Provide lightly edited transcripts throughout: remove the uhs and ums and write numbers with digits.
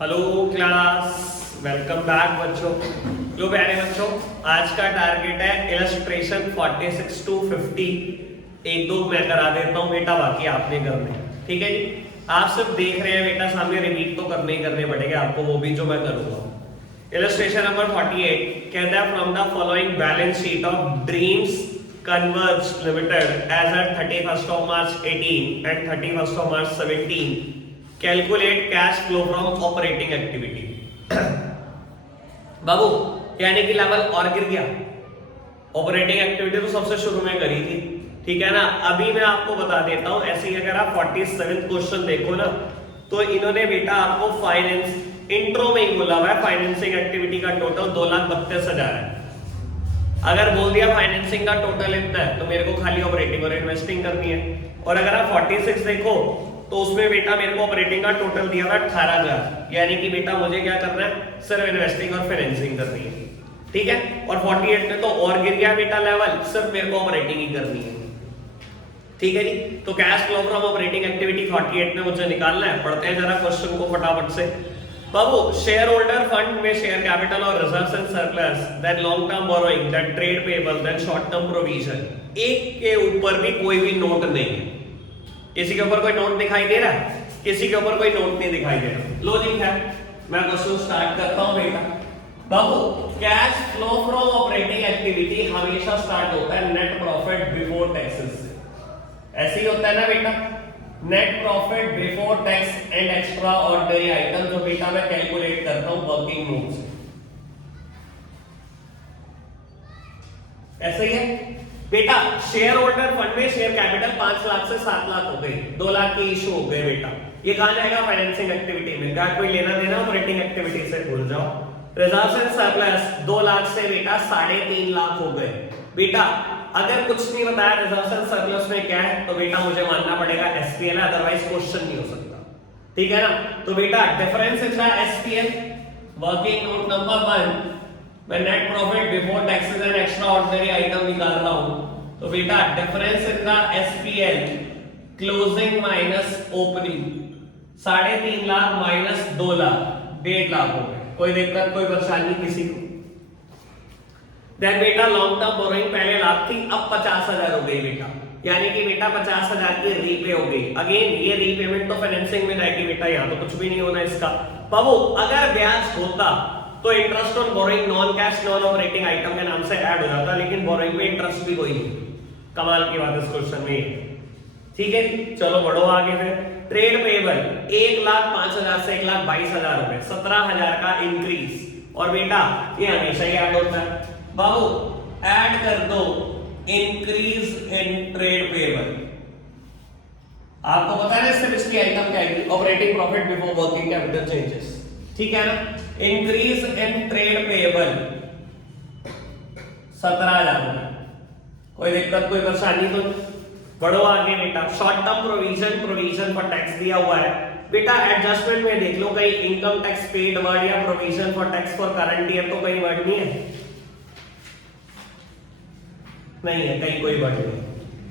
Hello class, welcome back बच्चों। लो प्यारे बच्चों, आज का टारगेट है इलस्ट्रेशन 46 to 50। एक दो मैं करा देता हूँ बेटा, बाकी आपने करने। ठीक है जी, आप सब देख रहे हैं बेटा सामने, रिपीट तो करने ही करने पड़ेंगे आपको, वो भी जो मैं करूँगा। इलस्ट्रेशन नंबर 48 कहता है from the following balance sheet of dreams Converge Limited as at 31st of March 18 and 31st of March 17, calculate cash flow from operating activity। बाबू यानी कि लेवल और गिर गया। ऑपरेटिंग एक्टिविटी तो सबसे शुरू में करी थी, ठीक है ना। अभी मैं आपको बता देता हूं, ऐसे ही अगर आप 47th क्वेश्चन देखो ना, तो इन्होंने बेटा आपको फाइनेंस इंट्रो में ही बोला हुआ है फाइनेंसिंग एक्टिविटी का टोटल 2,32,000 है। अगर बोल दिया फाइनेंसिंग का टोटल इतना है तो मेरे को खाली ऑपरेटिंग और इन्वेस्टिंग करनी है। और अगर आप 46 देखो तो उसमें बेटा मेरे को ऑपरेटिंग का टोटल दिया हुआ है 18,000, यानी कि बेटा मुझे क्या करना है, सिर्फ इन्वेस्टिंग और फाइनेंसिंग करनी है। ठीक है, और 48 में तो और गिर गया बेटा लेवल, सिर्फ मेरे को ऑपरेटिंग ही करनी है। ठीक है जी, तो cash flow from operating activity 48 में मुझे निकालना है। पढ़ते हैं जरा क्वेश्चन को फटाफट से। बाबू, शेयर होल्डर फंड में शेयर कैपिटल और reserves and surplus, then long term borrowing, then trade payable, then short term provision. एक के ऊपर भी कोई भी नोट नहीं है। किसी के ऊपर कोई नोट दिखाई दे रहा है? किसी के ऊपर कोई नोट नहीं दिखाई दे रहा। लॉजिक है, मैं क्वेश्चन स्टार्ट करता हूं बेटा। बाबू, cash flow from operating activity हमेशा स्टार्ट होता है नेट प्रॉफिट बिफोर टैक्सेस से। ऐसे ही होता है ना बेटा, net profit before tax and extra ordinary item, जो बेटा मैं कैलकुलेट करता हूं वर्किंग नोट से। ऐसे ही है बेटा। शेयर होल्डर फंड में शेयर कैपिटल 5 लाख से 7 लाख हो गई, 2 लाख की इशू हो गए बेटा। ये कहां जाएगा? फाइनेंसिंग एक्टिविटी में। क्या कोई लेना देना ऑपरेटिंग एक्टिविटी से? भूल जाओ। रिजर्व्स एंड सरप्लस 2 लाख से बेटा 3.5 लाख हो गए बेटा। अगर कुछ नहीं बताया रिजर्व्स एंड सरप्लस में क्या है, तो बेटा मुझे मानना पड़ेगा एसपीएल है, अदरवाइज क्वेश्चन नहीं हो सकता। ठीक है ना। तो बेटा difference is SPL, working note number 1। मैं net profit before taxes and extra ordinary item निकाल रहा हूं, तो बेटा difference in the SPL closing minus opening, 3.5 lakh minus 2 lakh, 1.5 lakh हो गए। कोई दिक्कत, कोई परेशानी किसी को? देन बेटा लॉन्ग टर्म बोरोइंग पहले लाख थी, अब 50,000 हो गई बेटा, यानी कि बेटा 50,000 की रीपे हो गई। अगेन ये रीपेमेंट तो फाइनेंसिंग में जाएगी बेटा, यहाँ तो कुछ भी नहीं होना इसका। बाबू, अगर ब्याज होता तो interest on borrowing non cash non operating item के नाम से ऐड हो जाता, लेकिन बोरोइंग में इंटरेस्ट भी कोई नहीं। कमाल की बात इस क्वेश्चन में। ठीक है, चलो बढ़ो आगे फिर। ट्रेड पेबल 1,05,000 से 1,22,000 हो गए, 17,000 का इंक्रीज। और बेटा ये हमेशा ही ऐड होता है। बाबू ऐड कर दो इंक्रीज इन ट्रेड पेबल। आपको पता है ना इससे पिछली आइटम क्या है? Operating profit before working capital changes. ठीक है ना। Increase in trade payable 17,000। कोई दिक्कत, कोई परेशानी तो? बढ़ो आगे बेटा। Short term provision, provision for tax दिया हुआ है बेटा। एडजस्टमेंट में देख लो, कहीं इनकम टैक्स पेड वर्ड या provision for tax for current year तो कहीं वर्ड नहीं है, नहीं है कहीं कोई वर्ड नहीं।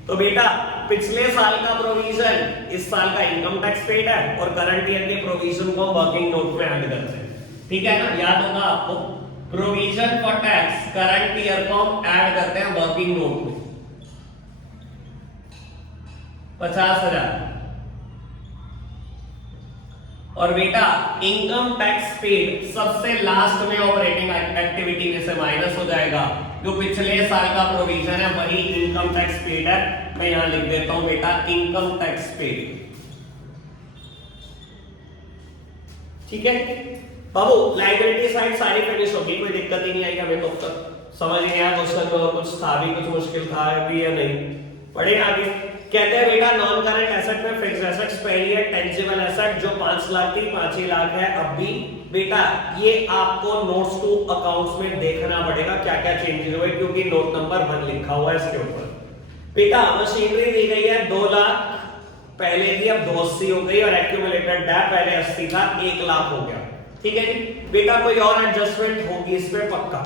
तो बेटा पिछले साल का प्रोविजन इस साल का इनकम टैक्स पेड है, और करंट ईयर के प्रोविजन को वर्किंग नोट में ऐड करते हैं। ठीक है ना, याद होगा आपको। Provision for tax current year को हम ऐड करते हैं वर्किंग नोट में, 50,000। और बेटा इनकम टैक्स पेड सबसे लास्ट में ऑपरेटिंग एक्टिविटी में से माइनस हो जाएगा। जो पिछले साल का प्रोविजन है वही इनकम टैक्स पेड है। मैं यहां लिख देता हूं बेटा इनकम टैक्स पेड। ठीक है बाबू, लायबिलिटी साइड सारी फिनिश होगी, कोई दिक्कत ही नहीं आई हमें। तो तक समझ नहीं आया क्वेश्चन में, और कुछ था भी, कुछ मुश्किल था भी या नहीं? पढ़े आगे। कहते हैं बेटा नॉन करंट एसेट में फिक्स्ड एसेट्स पहली है टेंजिबल एसेट, जो 5 लाख थी 5 ही लाख है अब भी बेटा। ये आपको नोट्स टू अकाउंट्स में देखना पड़ेगा क्या क्या चेंजेस हुए, क्योंकि नोट नंबर 1 लिखा हुआ है इसके ऊपर। बेटा मशीनरी दी गई है 2 लाख पहले थी, अब 280 हो गई, और एक्यूमुलेटेड डेट पहले 80 था 1 लाख हो गया। ठीक है जी बेटा, कोई और एडजस्टमेंट होगी इस पे पक्का?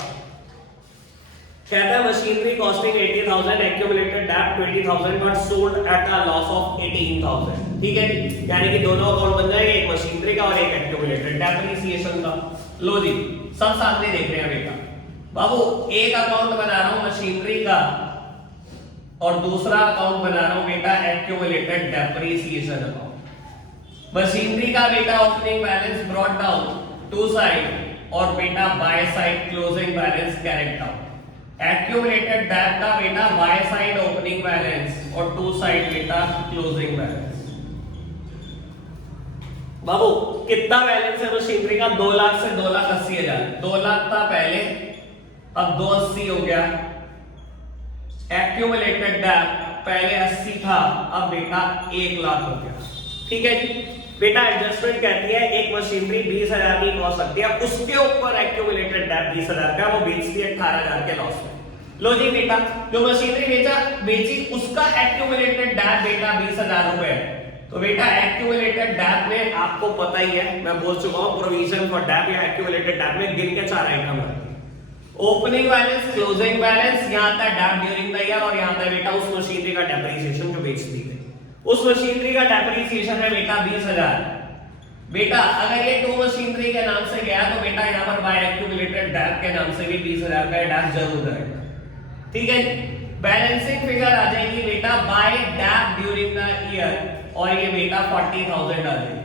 कहता है machinery costing 80,000, accumulated dep 20,000 but sold at a loss of 18,000। ठीक है, यानी कि दोनों अकाउंट बन जाएंगे, एक मशीनरी का और एक एक्यूमुलेटेड डेप्रिसिएशन का। लो जी, सब सामने देख रहे हैं बेटा। बाबू एक अकाउंट बना रहा हूं मशीनरी का और दूसरा अकाउंट बना रहा हूं बेटा एक्यूमुलेटेड डेप्रिसिएशन अकाउंट। मशीनरी का बेटा opening balance brought down to side और बेटा by side closing balance carried out. Accumulated dep का बेटा बाय साइड ओपनिंग बैलेंस और टू साइड बेटा क्लोजिंग बैलेंस। बाबू कितना बैलेंस है मशीनरी का? 2 लाख से 2,80,000। 2 लाख था पहले, अब 280 हो गया। एक्यूमुलेटेड डेट पहले 80 था, अब बेटा 1 लाख हो गया। ठीक है जी बेटा, एडजस्टमेंट कहती है एक मशीनरी 20,000 की कॉस्ट सकती है, उसके ऊपर एक्यूमुलेटेड डेट 20,000 का, वो बेचती है 18,000 के लॉस में। लो जी बेटा, जो मशीनरी बेची उसका एक्यूमुलेटेड डेट बेटा 20,000 रुपए। तो बेटा एक्यूमुलेटेड डेट में आपको पता ही है, मैं बोल चुका हूं, प्रोविजन फॉर डेट या एक्यूमुलेटेड डेट में गिन के 4 आइटम है। ओपनिंग बैलेंस, क्लोजिंग बैलेंस, यहां था डेट ड्यूरिंग द ईयर और यहां था बेटा उस मशीनरी का डेप्रिसिएशन जो बेच दी गई। उस मशीनरी का डेप्रिसिएशन है बेटा 20,000। बेटा अगर ये 2 मशीनरी के नाम से गया तो बेटा यहां पर बाय एक्यूमुलेटेड डेट के नाम से भी 20,000 का डेट जरूर रहेगा। ठीक है, बैलेंसिंग फिगर आ जाएगी बेटा by dep during the year और ये बेटा 40,000 आ जाएगी।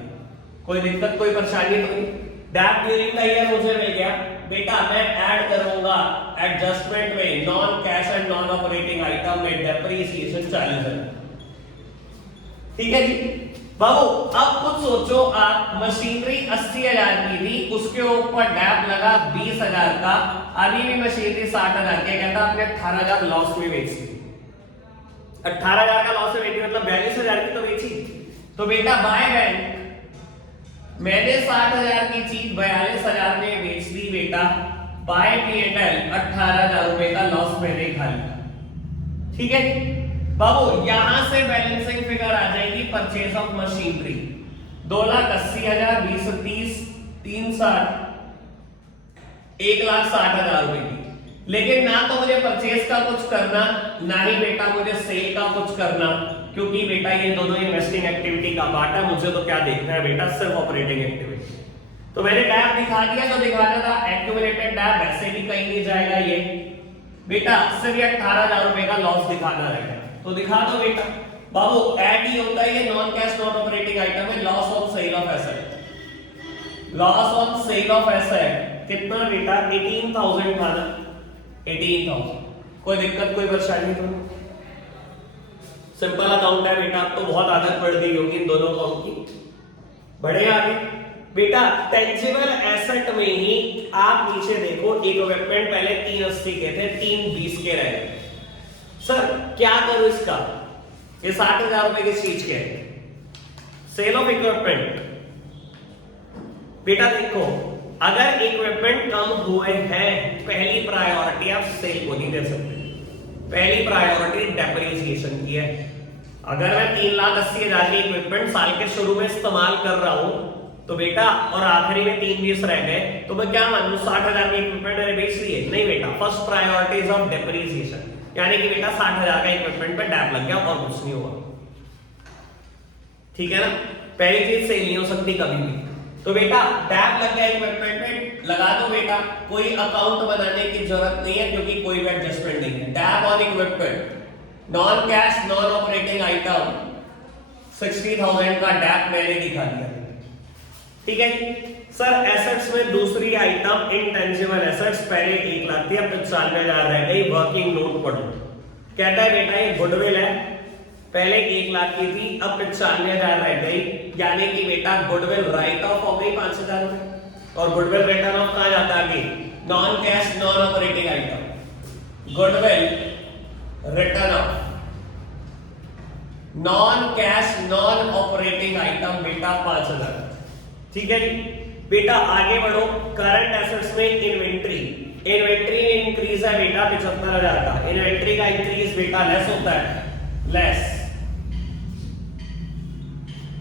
कोई दिक्कत कोई परेशानी तो नहीं? डेट ड्यूरिंग द ईयर मुझे मिल गया बेटा, मैं ऐड करूंगा एडजस्टमेंट में non cash and non operating item में डेप्रिसिएशन 40,000। ठीक है जी बाबू, अब कुछ सोचो आप, मशीनरी 80,000 की थी, उसके ऊपर डेप लगा 20,000 का, अभी भी मशीनरी 60,000 के, कहता आपने 18,000 लॉस में बेच दी। 18,000 का लॉस में बेची मतलब 42,000 की तो बेची। तो बेटा बाय बैंक मैंने 60,000 की चीज 42,000 में बेच दी बेटा, बाय P&L 18,000 रुपए का लॉस मैंने खा लिया। ठीक है बाबू, यहां से बैलेंसिंग फिगर आ जाएगी परचेज ऑफ मशीनरी 2,80,000, 20, 30, 360, 1,60,000 रुपए की। लेकिन ना तो मुझे परचेज का कुछ करना, ना ही बेटा मुझे सेल का कुछ करना, क्योंकि बेटा ये दोनों इन्वेस्टिंग एक्टिविटी का पार्ट है। मुझे तो क्या देखना है बेटा, सिर्फ ऑपरेटिंग एक्टिविटी। तो मैंने डेप दिखा दिया जो दिखाना था, एक्यूमुलेटेड डेप वैसे भी कहीं नहीं जाएगा, ये बेटा सिर्फ 18,000 रुपए का लॉस दिखाना रहेगा। तो दिखा दो बेटा। बाबू ऐड ही होता है, ये non cash non operating item है, loss on sale of asset. Loss on sale of asset कितना बेटा? 18,000 था ना, 18,000। कोई दिक्कत कोई परेशानी तो नहीं? सिंपल अकाउंट है बेटा, अब तो बहुत आदत पड़ गई होगी इन दोनों अकाउंट की। बढ़े आगे बेटा, टेंजिबल एसेट में ही आप नीचे देखो, इक्विपमेंट पहले 380 के थे, 320 के रह गए। सर क्या करूं इसका? ये 60,000 रुपए की चीज के सेल ऑफ इक्विपमेंट। बेटा देखो, अगर इक्विपमेंट कम हुए हैं, पहली प्रायोरिटी आप सेल को नहीं दे सकते, पहली प्रायोरिटी डेप्रिसिएशन की है। अगर मैं 3,80,000 की इक्विपमेंट साल के शुरू में इस्तेमाल कर रहा हूं तो बेटा, और आखिरी में 320 रह गए, तो मैं क्या मानूं 60,000 की इक्विपमेंट मैंने बेच ली है? नहीं बेटा, first priority is of depreciation, यानी कि बेटा 60,000 का इक्विपमेंट पे डेप लग गया और कुछ नहीं हुआ। ठीक है ना, पहली चीज सेल नहीं हो सकती कभी भी। तो बेटा डेप लग गया इक्विपमेंट में, लगा दो बेटा, कोई अकाउंट बनाने की जरूरत नहीं है क्योंकि कोई भी एडजस्टमेंट नहीं है। Dep on equipment, non cash non operating item 60,000 का डेप मैंने दिखा दिया। ठीक है सर, एसेट्स में दूसरी आइटम इनटेंजिबल एसेट्स, पहले 1 लाख थी, अब 95,000 रह गई। वर्किंग नोट पढ़ो, कहता है बेटा ये गुडविल है, पहले 1 लाख की थी, अब 95,000 रह गई, यानी कि बेटा गुडविल राइट ऑफ हो गई 5,000 रुपए। और गुडविल रिटर्न ऑफ कहां जाता है? Non cash non operating item, goodwill return of non cash non operating item बेटा 5,000। ठीक है जी बेटा, आगे बढ़ो। करंट एसेट्स में इन्वेंट्री, इन्वेंट्री में इंक्रीज है बेटा 75,000 का। इन्वेंट्री का इंक्रीज बेटा लेस होता है, लेस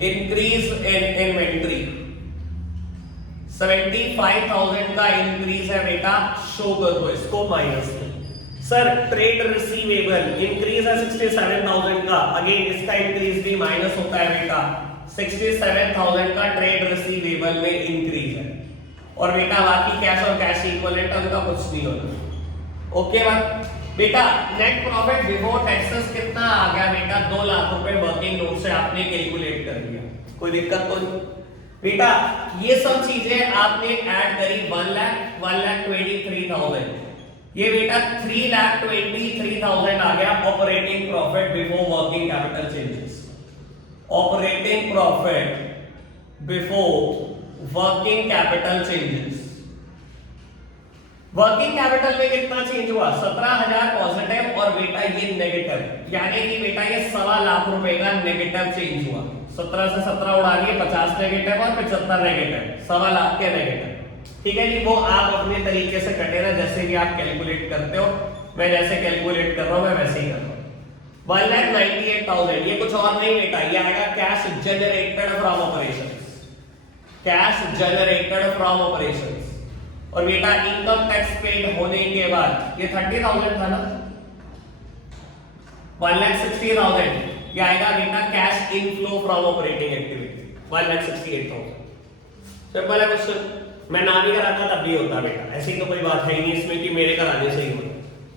इंक्रीज इन इन्वेंट्री। 75,000 का इंक्रीज है बेटा, शो कर दो इसको माइनस में। सर ट्रेड रिसीवेबल इंक्रीज है 67,000 का, अगेन इसका इंक्रीज भी माइनस होता है बेटा, 67,000 का ट्रेड रिसीवेबल में इंक्रीज है, और बेटा बाकी कैश और कैश इक्विवेलेंट उनका कुछ नहीं होता। ओके बात बेटा। नेट प्रॉफिट बिफोर टैक्सेस कितना आ गया बेटा, 2 लाख रुपए वर्किंग नोट से आपने कैलकुलेट कर दिया, कोई दिक्कत तो नहीं बेटा। ये सब चीजें आपने ऐड करी 1,23,000, ये बेटा 3,23,000 आ गया operating profit before working capital changes. Operating profit before working capital changes. Working capital में कितना चेंज हुआ, 17,000 पॉजिटिव और बेटा ये नेगेटिव, यानी कि बेटा ये 1.25 लाख रुपए का नेगेटिव चेंज हुआ। 17 से 17 उड़ा दिए, 50 नेगेटिव और 75 नेगेटिव, 1.25 लाख के नेगेटिव। ठीक है जी, वो आप अपने तरीके से कटे ना, जैसे भी आप कैलकुलेट करते हो, मैं जैसे कैलकुलेट कर रहा हूं मैं वैसे ही कर रहा हूं। 1,98,000 ये कुछ और नहीं बेटा, ये आएगा cash generated from operations, cash generated from operations. और बेटा इनकम टैक्स पेड होने के बाद ये 30,000 था ना, 1,60,000 ये आएगा बेटा cash inflow from operating activity, 1,68,000। Simple है क्वेश्चन, मैं ना भी कराता तब भी होता बेटा, ऐसी तो कोई बात है ही नहीं इसमें कि मेरे कराने से ही होता।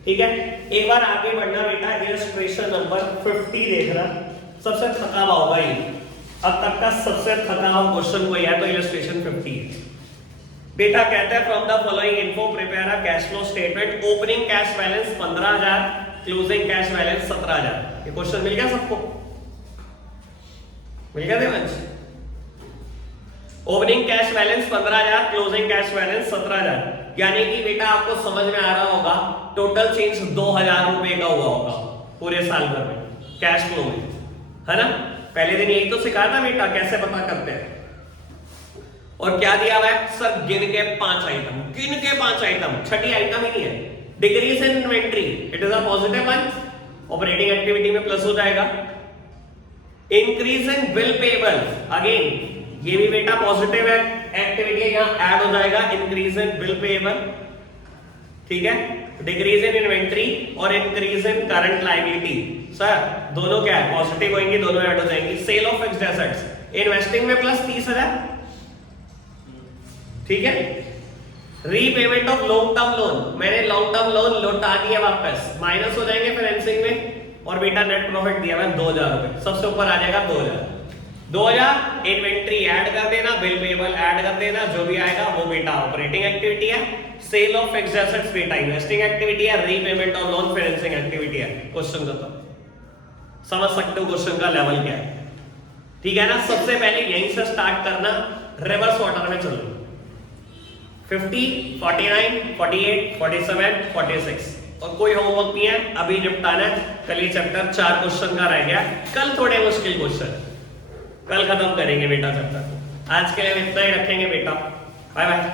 ठीक है, एक बार आगे बढ़ना बेटा, इलस्ट्रेशन नंबर 50 देखना, सबसे थका हुआ होगा ये, अब तक का सबसे थका हुआ क्वेश्चन कोई है तो इलस्ट्रेशन 50 है बेटा। कहता है from the following info prepare a cash flow statement, opening cash balance 15,000, closing cash balance 17,000। ये क्वेश्चन मिल गया सबको, मिल गया Devansh? Opening cash balance 15,000, closing cash balance 17,000, यानी कि बेटा आपको समझ में आ रहा होगा टोटल चेंज 2,000 रुपए का हुआ होगा पूरे साल भर में कैश फ्लो में, है ना। पहले दिन यही तो सिखाया था बेटा कैसे पता करते हैं। और क्या दिया हुआ है सर, गिन के 5 आइटम, गिन के 5 आइटम, छठी आइटम ही नहीं है। Decrease in inventory, it is a positive one, operating activity में प्लस हो जाएगा। Increase in bill payable, again ये भी बेटा पॉजिटिव है एक्टिविटी, यहां ऐड हो जाएगा इंक्रीज इन बिल पेबल। ठीक है, डिक्रीज इन इन्वेंट्री और increase in current liability, sir दोनों क्या है पॉजिटिव होंगे, दोनों ऐड हो जाएंगे। Sale of fixed assets, investing में प्लस 30,000। ठीक है, repayment of long term loan, मैंने लॉन्ग टर्म लोन लौटा दिया वापस, माइनस हो जाएंगे फाइनेंसिंग में। और बेटा नेट प्रॉफिट दिया हुआ 2,000 रुपए, सबसे ऊपर आ जाएगा 2,000। इन्वेंट्री ऐड कर देना, बिल पेबल ऐड कर देना, जो भी आएगा वो बेटा ऑपरेटिंग एक्टिविटी है। सेल ऑफ फिक्स्ड एसेट्स बेटा इन्वेस्टिंग एक्टिविटी है, repayment of loan financing activity है। क्वेश्चन खत्म, समझ सकते हो क्वेश्चन का लेवल क्या है। ठीक है ना, सबसे पहले यहीं से स्टार्ट करना, रिवर्स ऑर्डर में चलो, 50, 49, 48, 47, 46, और कोई होमवर्क नहीं है, अभी निपटाना है। कल ये चैप्टर 4 क्वेश्चन का रह गया, कल थोड़े मुश्किल क्वेश्चन, कल खत्म करेंगे बेटा चैप्टर। आज के लिए इतना ही रखेंगे बेटा, बाय बाय।